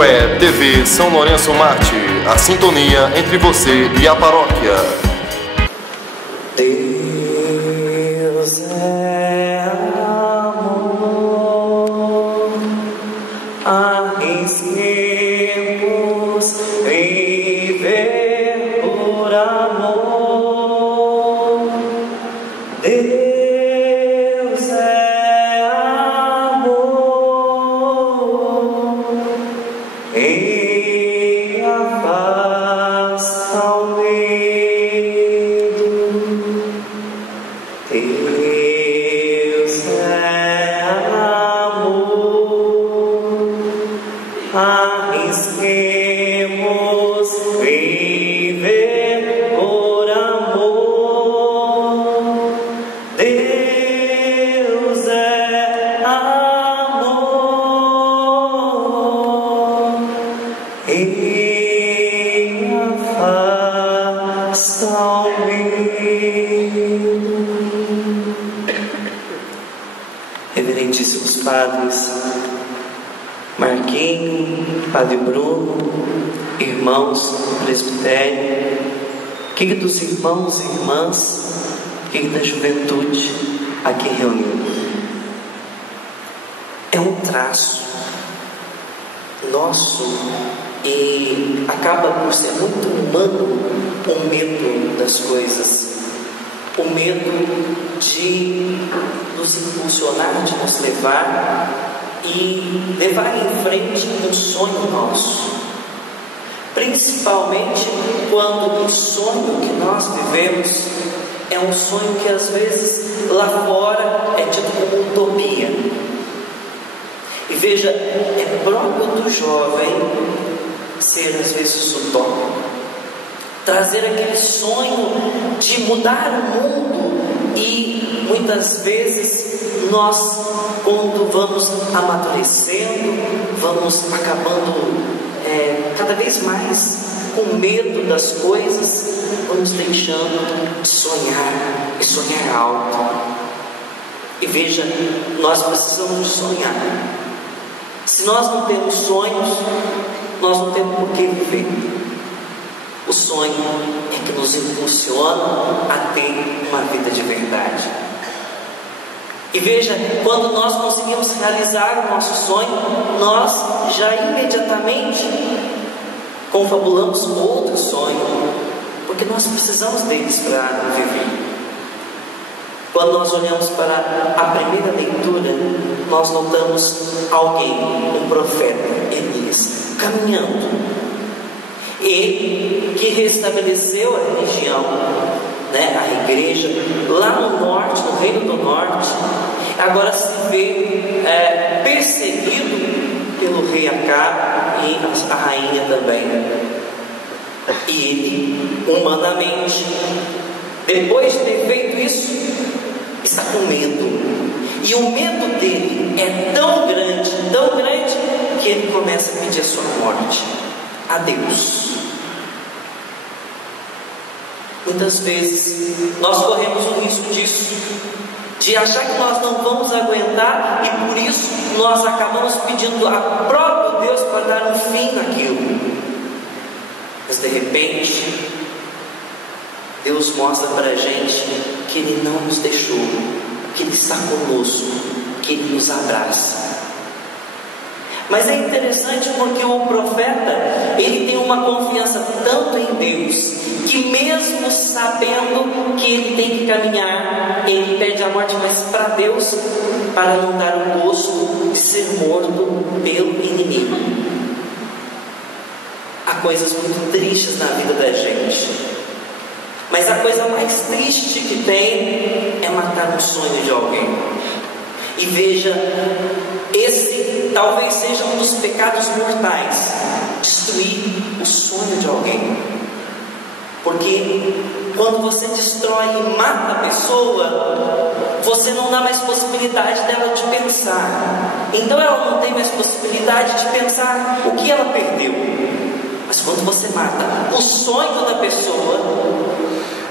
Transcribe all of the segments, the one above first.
Ipué TV São Lourenço Marte, a sintonia entre você e a paróquia. Deus é amor, arrisquemos viver por amor. Deus é amor e afasta o medo. Deus é amor, arrisquemos viver por amor. Deus é amor e afasta o medo. Reverendíssimos padres Marquinho, Padre Bruno, irmãos do presbitério, queridos irmãos e irmãs, querida juventude aqui reunida, é um traço nosso e acaba por ser muito humano o medo das coisas, o medo de nos impulsionar, de nos levar e levar em frente um sonho nosso, principalmente quando o sonho que nós vivemos é um sonho que às vezes lá fora é tido como utopia. E veja, é próprio do jovem ser às vezes utópico, trazer aquele sonho de mudar o mundo. E muitas vezes nós, quando vamos amadurecendo, vamos acabando cada vez mais com medo das coisas, vamos deixando de sonhar e sonhar alto. E veja, nós precisamos sonhar. Se nós não temos sonhos, nós não temos por que viver. O sonho é que nos impulsiona a ter uma vida de verdade. E veja, quando nós conseguimos realizar o nosso sonho, nós já imediatamente confabulamos outro sonho, porque nós precisamos deles para viver. Quando nós olhamos para a primeira leitura, nós notamos alguém, um profeta, Elias, caminhando. Ele que restabeleceu a religião, a igreja, lá no norte, no reino do norte, agora se vê perseguido pelo rei Acabe e a rainha também. E ele, humanamente, depois de ter feito isso, está com medo. E o medo dele é tão grande, que ele começa a pedir a sua morte a Deus. Muitas vezes nós corremos o risco disso, de achar que nós não vamos aguentar, e por isso nós acabamos pedindo a próprio Deus para dar um fim naquilo. Mas de repente Deus mostra para a gente que Ele não nos deixou, que Ele está conosco, que Ele nos abraça. Mas é interessante porque o profeta, ele tem uma confiança tanto em Deus, que mesmo sabendo que ele tem que caminhar, ele pede a morte, mas para Deus, para não dar o gosto de ser morto pelo inimigo. Há coisas muito tristes na vida da gente, mas a coisa mais triste que tem é matar um sonho de alguém. E veja, esse talvez seja um dos pecados mortais, destruir o sonho de alguém. Porque quando você destrói e mata a pessoa, você não dá mais possibilidade dela de pensar. Então ela não tem mais possibilidade de pensar o que ela perdeu. Mas quando você mata o sonho da pessoa,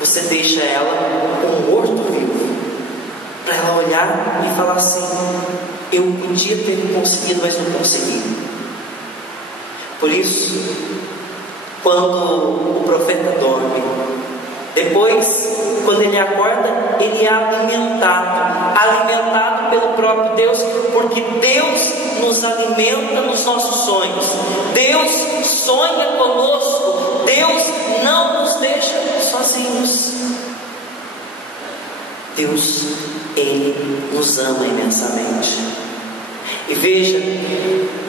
você deixa ela como morto-vivo, para ela olhar e falar assim: eu podia ter conseguido, mas não consegui. Por isso, quando o profeta dorme, depois, quando ele acorda, ele é alimentado pelo próprio Deus, porque Deus nos alimenta nos nossos sonhos. Deus sonha conosco. Deus não nos deixa sozinhos. Deus, Ele nos ama imensamente. E veja,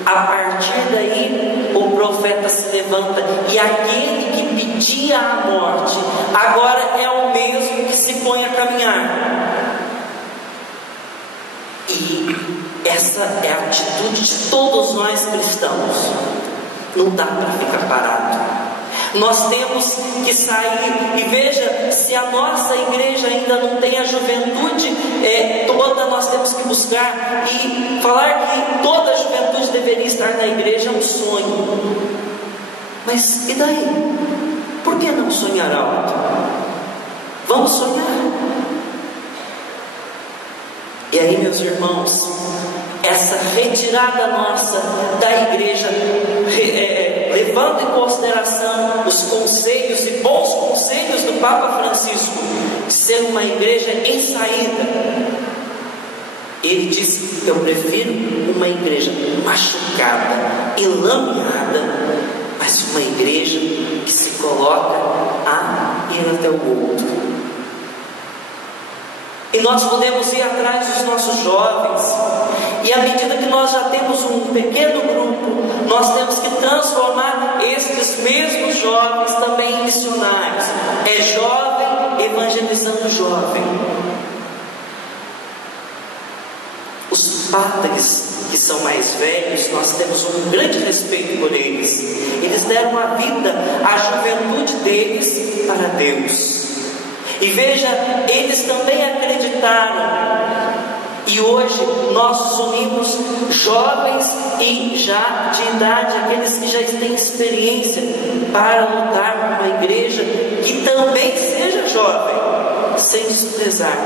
a partir daí o profeta se levanta, e aquele que pedia a morte agora é o mesmo que se põe a caminhar. E essa é a atitude de todos nós cristãos. Não dá para ficar parado. Nós temos que sair. E veja, se a nossa igreja ainda não tem a juventude toda, nós temos que buscar. E falar que toda a juventude deveria estar na igreja é um sonho. Mas e daí? Por que não sonhar alto? Vamos sonhar. E aí, meus irmãos, essa retirada nossa da igreja, levando em consideração os conselhos e bons conselhos do Papa Francisco, de ser uma igreja em saída, ele disse: eu prefiro uma igreja machucada e lameada, mas uma igreja que se coloca a ir até o outro. E nós podemos ir atrás dos nossos jovens, e à medida que nós já temos um pequeno grupo, nós temos que transformar estes mesmos jovens também em missionários. É jovem evangelizando jovem. Os padres que são mais velhos, nós temos um grande respeito por eles. Eles deram a vida, a juventude deles para Deus. E veja, eles também acreditaram. E hoje nós unimos jovens e já de idade, aqueles que já têm experiência, para lutar por uma igreja que também seja jovem, sem desprezar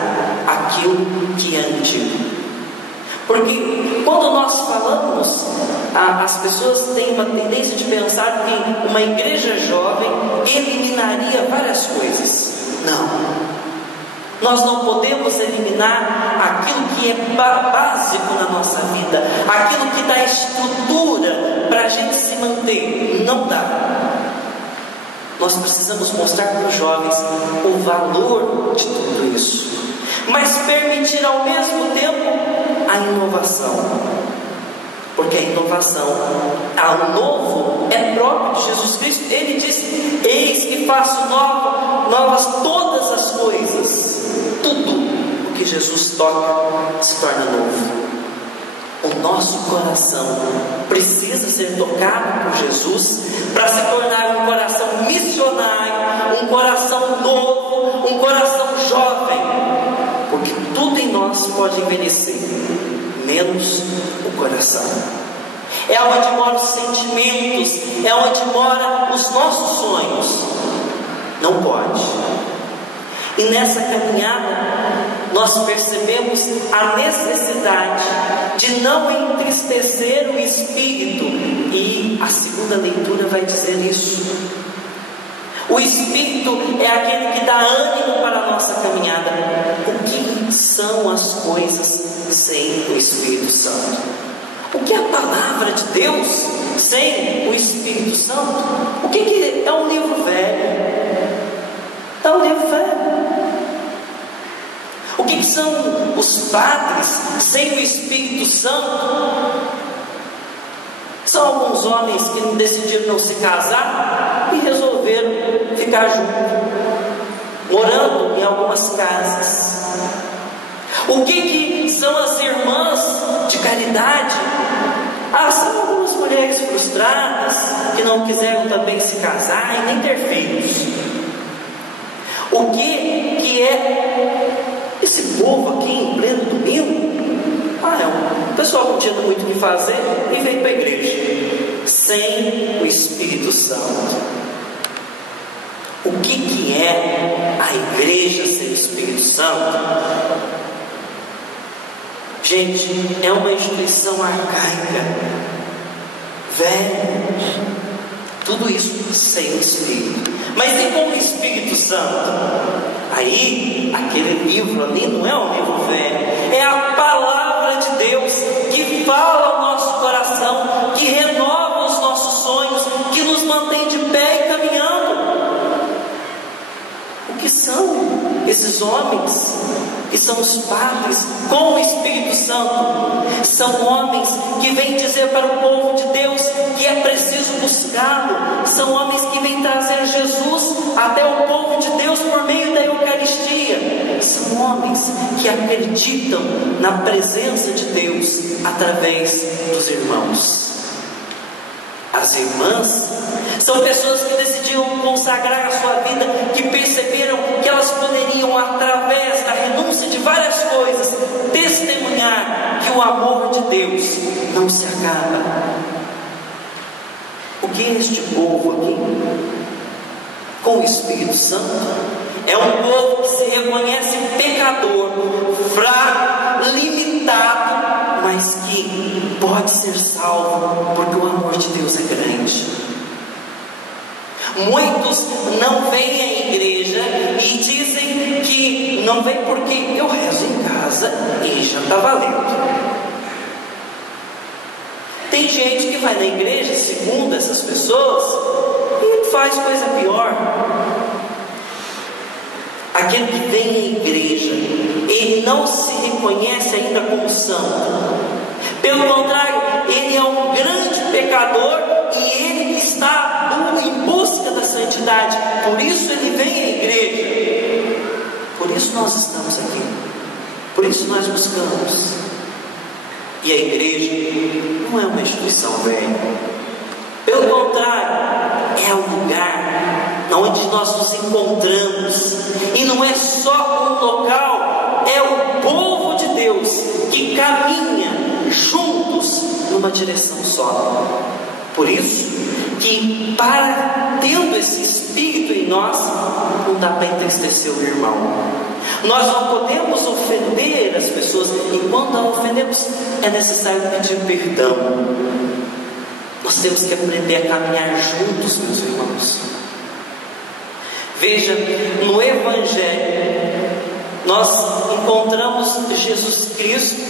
aquilo que é antigo. Porque quando nós falamos, as pessoas têm uma tendência de pensar que uma igreja jovem eliminaria várias coisas. Não, nós não podemos eliminar aquilo que é básico na nossa vida, aquilo que dá estrutura para a gente se manter. Não dá. Nós precisamos mostrar para os jovens o valor de tudo isso, mas permitir ao mesmo tempo a inovação, porque a inovação, o novo é próprio de Jesus Cristo. Ele diz: eis que faço novas todas as coisas. Tudo o que Jesus toca se torna novo. O nosso coração precisa ser tocado por Jesus para se tornar um coração missionário, um coração novo, um coração jovem, porque tudo em nós pode envelhecer, menos o coração. É onde moram os sentimentos, é onde moram os nossos sonhos. Não pode. E nessa caminhada nós percebemos a necessidade de não entristecer o espírito, e a segunda leitura vai dizer isso. O espírito é aquele que dá ânimo para a nossa caminhada. O que são as coisas sem o Espírito Santo? O que é a palavra de Deus sem o Espírito Santo? O que é um livro velho? É um livro velho. O que são os padres sem o Espírito Santo? São alguns homens que decidiram não se casar e resolveram ficar juntos, morando em algumas casas. O que são as irmãs de caridade? São algumas mulheres frustradas que não quiseram também se casar e nem ter filhos. O que é esse povo aqui em pleno domingo? O pessoal não tinha muito o que fazer e veio para a igreja sem o Espírito Santo. O que é a igreja sem o Espírito Santo? Gente, é uma instituição arcaica, velha, Tudo isso sem o Espírito. Mas e com o Espírito Santo? Aí, aquele livro ali não é um livro velho, é a palavra de Deus que fala ao nosso coração, que renova os nossos sonhos, que nos mantém de pé e caminhando. O que são esses homens que são os padres com o Espírito Santo? São homens que vêm dizer para o povo de Deus que é preciso buscá-lo. São homens que vêm trazer Jesus até o povo de Deus por meio da Eucaristia. São homens que acreditam na presença de Deus através dos irmãos. As irmãs são pessoas que decidiram consagrar a sua vida, que perceberam que elas poderiam, através da renúncia de várias coisas, testemunhar que o amor de Deus não se acaba. O que é este povo aqui? Com o Espírito Santo, é um povo que se reconhece pecador, fraco, limitado, mas que pode ser salvo, porque o amor de Deus é grande. Muitos não vêm à igreja e dizem que não vem porque eu rezo em casa e já está valendo. Tem gente que vai na igreja, segundo essas pessoas, e faz coisa pior. Aquele que vem à igreja, ele não se reconhece ainda como santo. Pelo contrário, ele é um grande pecador e ele está em busca da santidade. Por isso ele vem à igreja. Por isso nós estamos aqui. Por isso nós buscamos. E a igreja não é uma instituição velha. Pelo contrário, é um lugar onde nós nos encontramos. E não é só um local, é o povo de Deus que caminha juntos numa direção só. Por isso que, tendo esse Espírito em nós, não dá para entristecer o irmão. Nós não podemos ofender as pessoas, e quando a ofendemos, é necessário pedir perdão. Nós temos que aprender a caminhar juntos, meus irmãos. Veja, no Evangelho, nós encontramos Jesus Cristo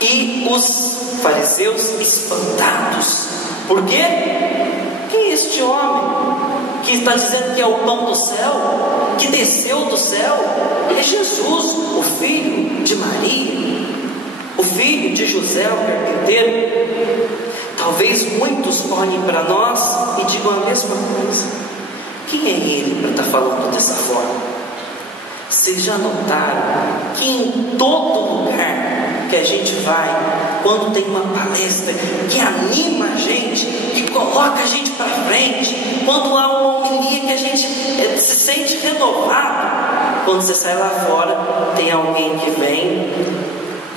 e os fariseus espantados. Por quê? Quem é este homem que está dizendo que é o pão do céu, que desceu do céu? É Jesus, o filho de Maria, o filho de José, o carpinteiro. Talvez muitos olhem para nós e digam a mesma coisa. Quem é ele para estar falando dessa forma? Vocês já notaram que em todo lugar que a gente vai, quando tem uma palestra que anima a gente, que coloca a gente para frente, quando há uma homilia que a gente se sente renovado, quando você sai lá fora, tem alguém que vem,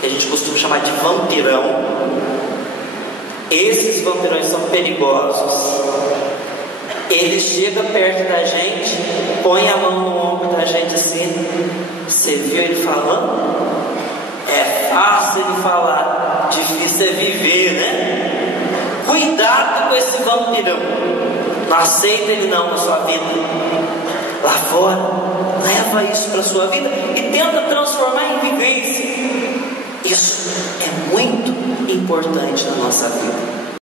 que a gente costuma chamar de vampirão. Esses vampirões são perigosos. Ele chega perto da gente, põe a mão no ombro da gente assim. Você viu ele falando? É fácil ele falar, difícil é viver, né? Cuidado com esse vampirão. Não aceita ele não na sua vida. Lá fora, leva isso para a sua vida e tenta transformar em vivência. Isso é muito importante na nossa vida.